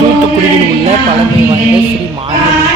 தூத்துக்குடியில் உள்ள பழமை வாய்ந்த ஸ்ரீ மாரியம்மன்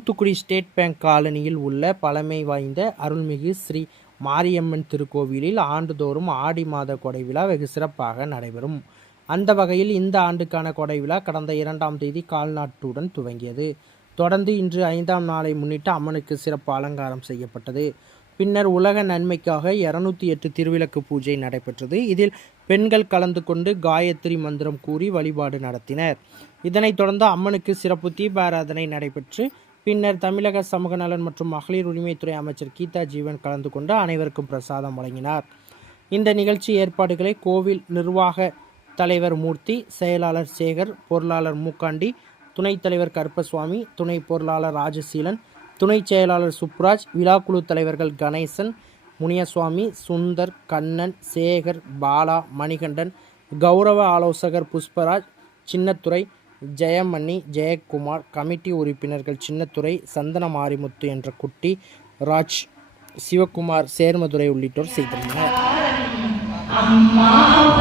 தூத்துக்குடி ஸ்டேட் பேங்க் காலனியில் உள்ள பழமை வாய்ந்த அருள்மிகு ஸ்ரீ மாரியம்மன் திருக்கோவிலில் ஆண்டுதோறும் ஆடி மாத கொடை விழா வெகு சிறப்பாக நடைபெறும். அந்த வகையில் இந்த ஆண்டுக்கான கொடை விழா கடந்த இரண்டாம் தேதி கால்நாட்டுடன் துவங்கியது. தொடர்ந்து இன்று ஐந்தாம் நாளை முன்னிட்டு அம்மனுக்கு சிறப்பு அலங்காரம் செய்யப்பட்டது. பின்னர் உலக நன்மைக்காக இருநூத்தி எட்டு திருவிளக்கு பூஜை நடைபெற்றது. இதில் பெண்கள் கலந்து கொண்டு காயத்ரி மந்திரம் கூறி வழிபாடு நடத்தினர். இதனைத் தொடர்ந்து அம்மனுக்கு சிறப்பு தீபாராதனை நடைபெற்று பின்னர் தமிழக சமூக நலன் மற்றும் மகளிர் உரிமைத்துறை அமைச்சர் கீதா ஜீவன் கலந்து கொண்டு அனைவருக்கும் பிரசாதம் வழங்கினார். இந்த நிகழ்ச்சி ஏற்பாடுகளை கோவில் நிர்வாக தலைவர் மூர்த்தி செயலாளர் சேகர் பொருளாளர் மூக்காண்டி துணைத் தலைவர் கருப்பசுவாமி துணை பொருளாளர் ராஜசீலன் துணைச் செயலாளர் சுப்ராஜ் விழாக்குழு தலைவர்கள் கணேசன் முனியசுவாமி சுந்தர் கண்ணன் சேகர் பாலா மணிகண்டன் கௌரவ ஆலோசகர் புஷ்பராஜ் சின்னத்துறை ஜெயமணி ஜெயக்குமார் கமிட்டி உறுப்பினர்கள் சின்னத்துறை சந்தன மாரிமுத்து என்ற குட்டி ராஜ் சிவகுமார் சேர்மதுரை உள்ளிட்டோர் செய்திருந்தனர். அம்மாவுக்கு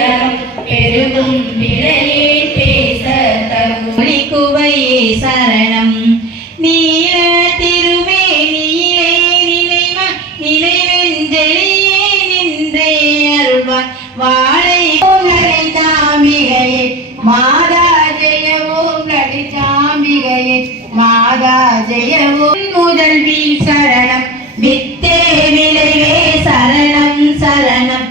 நிழலின் பெருகும் விலையே பேச தகுதி சரணம். நீல திருவே நிலைவ நிலைவெஞ்செழியே நின்றே அருள்வாய். வாழை ஓங்கரை மாதா ஜெய ஓங்கரை தாம்பிகையே மாதா ஜெய முதல்வி சரணம். வித்தே விளைவே சரணம் சரணம்.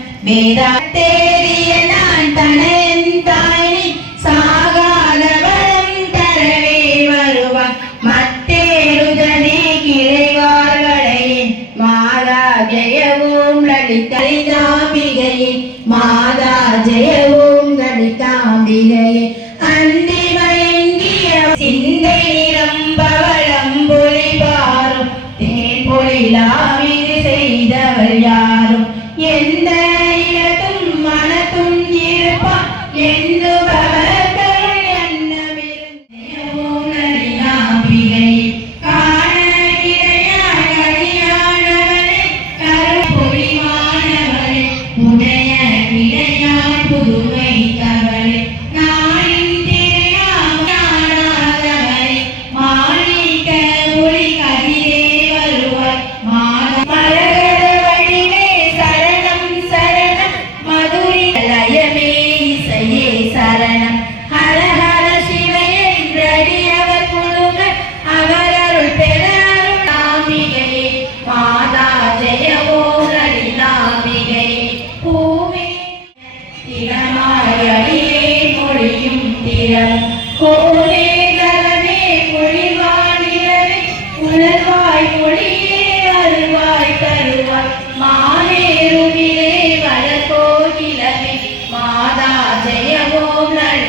லலிதாம்பிகையே அந்தி மயங்கிய சிந்தை நிரம்பவளம் பொலிவாரும் தேன் பொழிலாவிது செய்தவர் தருவாய் மானேருவிலே மாதா ஜெயவோம் நடி